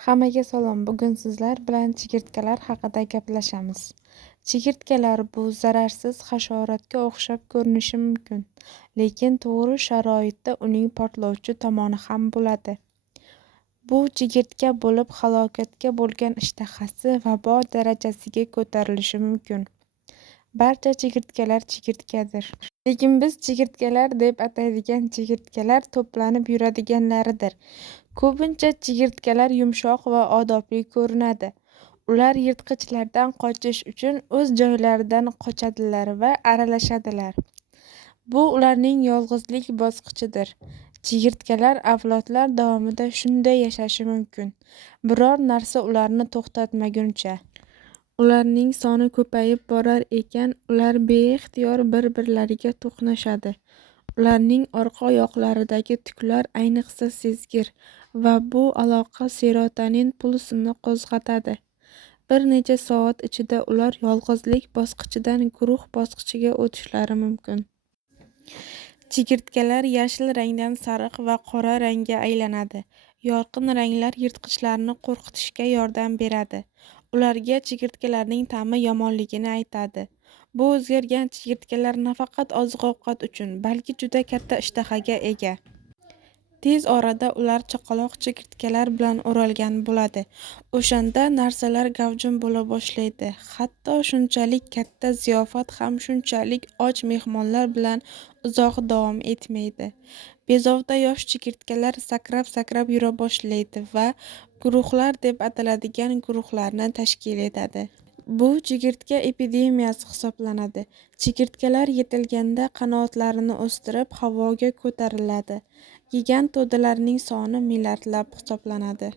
Hammaga salom. Bugun sizlar bilan chigirtkalar haqida gaplashamiz. Chigirtkalar bu zararsiz hasharotga o'xshab ko'rinishi mumkin, lekin to'g'ri sharoitda uning portlovchi tomoni ham bo'ladi. Bu chigirtka bo'lib halokatga bo'lgan ishtahasi vabo darajasiga ko'tarilishi mumkin. Barcha chigirtkalar chigirtkadir. Lekin biz chigirtkalar deb ataydigan chigirtkalar to'planib yuradiganlaridir. Ko'pincha chigirtkalar yumshoq va odobli ko'rinadi. Ular yirtqichlardan qochish uchun o'z joylaridan qochadilar va aralashadilar. Bu ularning yolg'izlik bosqichidir. Chigirtkalar avlodlar davomida shunday yashashi mumkin. Biror narsa ularni to'xtatmaguncha. Ularning soni ko'payib borar ekan, ular beixtiyor bir-birlariga to'qnashadi. Ularning orqa oyoqlaridagi tuklar ayniqsa sezgir va bu aloqa serotonin pulsini qo'zg'atadi. Bir necha soat ichida ular yolg'izlik bosqichidan guruh bosqichiga o'tishlari mumkin. Chigirtkalar yashil rangdan sariq va qora rangga aylanadi. Yorqin ranglar yirtqichlarni qo'rqitishga yordam beradi. Ularga chigirtkalarning ta'mi yomonligini aytadi. Bu o'zgargan chigirtkalar nafaqat oziq-ovqat uchun, balki juda katta ishtahaga ega. Tez orada ular chaqaloq chigirtkalar bilan o'ralgan bo'ladi. O'shanda narsalar gavjum bo'la boshlaydi. Hatto shunchalik katta ziyofat ham shunchalik och mehmonlar bilan uzoq davom etmaydi. Bezovta yosh chigirtkalar sakrab-sakrab yura boshlaydi va guruhlar deb ataladigan guruhlarni tashkil etadi. Bu chigirtka epidemiyasi hisoblanadi. Chigirtkalar yetilganda qanotlarini o'stirib havoga ko'tariladi. Gigant to'dalarning soni milliardlab hisoblanadi.